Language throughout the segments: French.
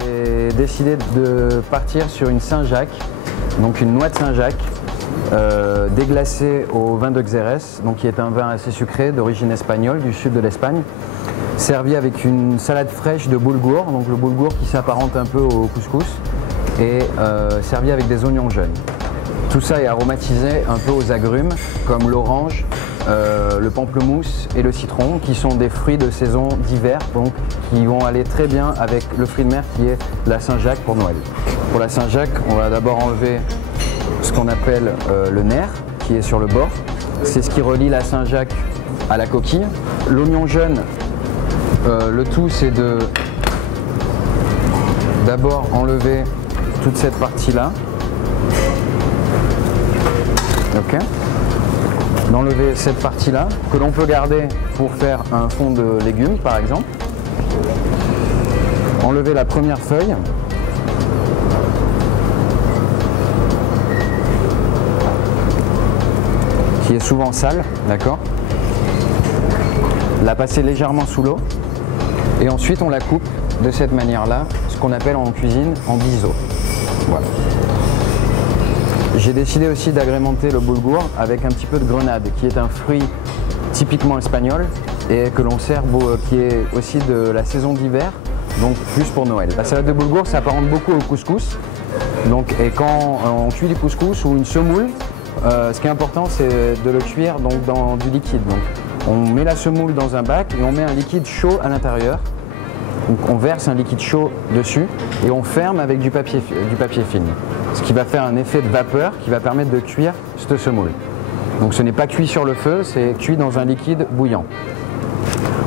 J'ai décidé de partir sur une Saint-Jacques, donc une noix de Saint-Jacques déglacée au vin de Xérès, donc qui est un vin assez sucré d'origine espagnole, du sud de l'Espagne, servi avec une salade fraîche de boulgour, donc le boulgour qui s'apparente un peu au couscous, et servi avec des oignons jaunes. Tout ça est aromatisé un peu aux agrumes, comme l'orange, le pamplemousse et le citron, qui sont des fruits de saison d'hiver, donc qui vont aller très bien avec le fruit de mer qui est la Saint-Jacques pour Noël. Pour la Saint-Jacques, on va d'abord enlever ce qu'on appelle le nerf, qui est sur le bord. C'est ce qui relie la Saint-Jacques à la coquille. L'oignon jaune, le tout c'est de d'abord enlever toute cette partie-là. Ok. D'enlever cette partie-là, que l'on peut garder pour faire un fond de légumes par exemple. Enlever la première feuille. Qui est souvent sale, d'accord. La passer légèrement sous l'eau. Et ensuite on la coupe de cette manière-là, ce qu'on appelle en cuisine en biseau. Voilà. J'ai décidé aussi d'agrémenter le boulgour avec un petit peu de grenade, qui est un fruit typiquement espagnol et que l'on sert, qui est aussi de la saison d'hiver, donc plus pour Noël. La salade de boulgour s'apparente beaucoup au couscous. Donc, et quand on cuit du couscous ou une semoule, ce qui est important, c'est de le cuire donc, dans du liquide. Donc, on met la semoule dans un bac et on met un liquide chaud à l'intérieur. Donc, on verse un liquide chaud dessus et on ferme avec du papier film. Ce qui va faire un effet de vapeur qui va permettre de cuire cette semoule. Donc ce n'est pas cuit sur le feu, c'est cuit dans un liquide bouillant.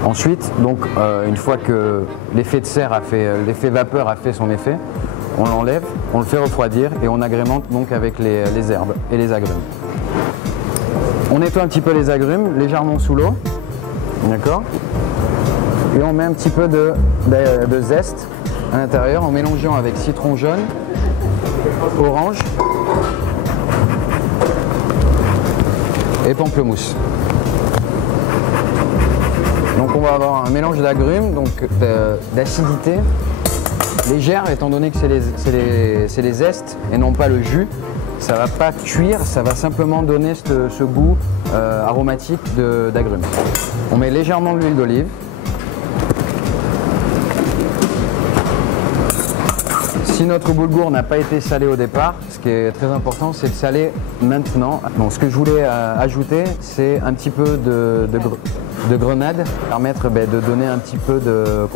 Ensuite, donc, une fois que l'effet de serre l'effet vapeur a fait son effet, on l'enlève, on le fait refroidir et on agrémente donc avec les herbes et les agrumes. On nettoie un petit peu les agrumes, légèrement sous l'eau, d'accord. Et on met un petit peu de zeste à l'intérieur en mélangeant avec citron jaune, orange et pamplemousse. Donc on va avoir un mélange d'agrumes, donc d'acidité légère étant donné que c'est les zestes et non pas le jus. Ça ne va pas cuire, ça va simplement donner ce goût aromatique d'agrumes. On met légèrement de l'huile d'olive. Si notre boulgour n'a pas été salé au départ, ce qui est très important, c'est de saler maintenant. Donc, ce que je voulais ajouter, c'est un petit peu de grenade, permettre de donner un petit peu de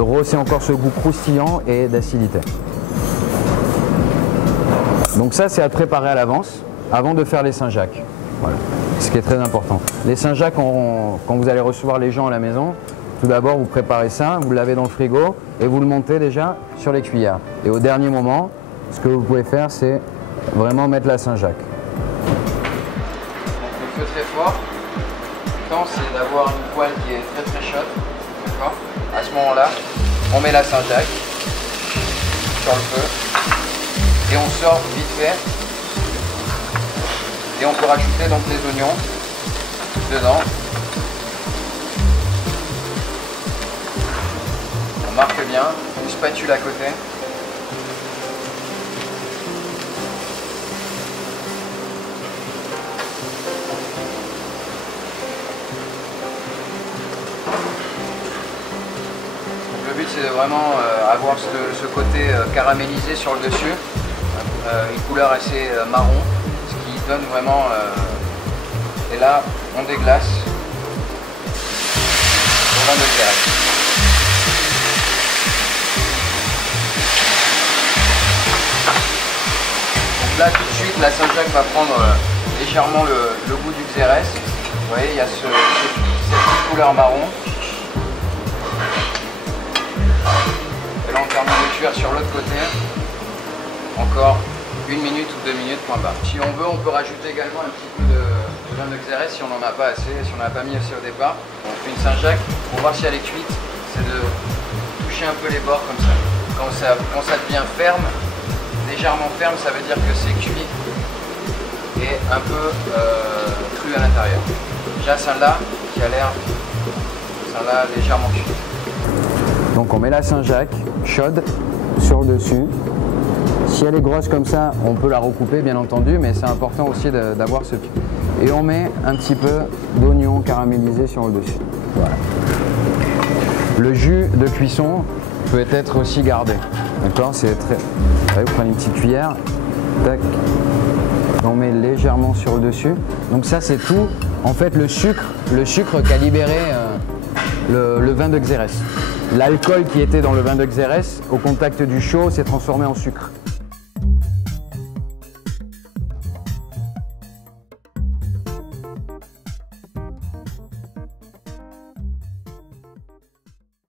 rehausser encore ce goût croustillant et d'acidité. Donc ça, c'est à préparer à l'avance, avant de faire les Saint-Jacques. Voilà, ce qui est très important. Les Saint-Jacques, quand vous allez recevoir les gens à la maison, tout d'abord, vous préparez ça, vous le lavez dans le frigo et vous le montez déjà sur les cuillères. Et au dernier moment, ce que vous pouvez faire, c'est vraiment mettre la Saint-Jacques. Le feu très fort, le temps c'est d'avoir une poêle qui est très très chaude. D'accord. À ce moment-là, on met la Saint-Jacques sur le feu et on sort vite fait. Et on peut rajouter donc les oignons dedans. Marque bien, une spatule à côté. Le but c'est de vraiment avoir ce côté caramélisé sur le dessus, une couleur assez marron, ce qui donne vraiment... et là, on déglace au vin de Xérès. Là tout de suite la Saint-Jacques va prendre légèrement le goût du Xérès. Vous voyez, il y a cette petite couleur marron. Et là on termine de cuire sur l'autre côté. Encore 1 minute ou 2 minutes, point bas. Si on veut, on peut rajouter également un petit peu de vin de Xérès si on n'en a pas assez, si on n'en a pas mis assez au départ. On fait une Saint-Jacques pour voir si elle est cuite c'est de toucher un peu les bords comme ça. Quand ça devient ferme, légèrement ferme, ça veut dire que c'est cuit et un peu cru à l'intérieur. J'ai un Saint-La qui a l'air légèrement cuit. Donc on met la Saint-Jacques chaude sur le dessus. Si elle est grosse comme ça, on peut la recouper bien entendu, mais c'est important aussi d'avoir ce pied. Et on met un petit peu d'oignon caramélisé sur le dessus. Voilà. Le jus de cuisson peut être aussi gardé. D'accord, c'est très. Allez, vous prenez une petite cuillère. Tac. On met légèrement sur le dessus. Donc ça c'est tout. En fait le sucre qu'a libéré le vin de Xérès. L'alcool qui était dans le vin de Xérès, au contact du chaud, s'est transformé en sucre.